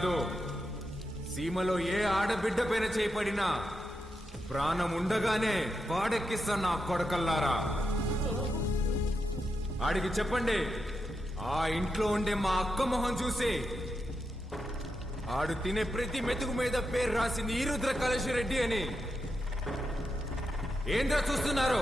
కాదు, సీమలో ఏ ఆడబిడ్డ పైన చేయబడినా ప్రాణం ఉండగానే పాడెక్కిస్తా నా కొడకల్లారా. ఆడికి చెప్పండి, ఆ ఇంట్లో ఉండే మా అక్క మొహం చూసి ఆడు తినే ప్రతి మెతుకు మీద పేరు రాసింది ఈ రుద్ర కళేశ్వరెడ్డి అని. ఏంద్రా చూస్తున్నారు?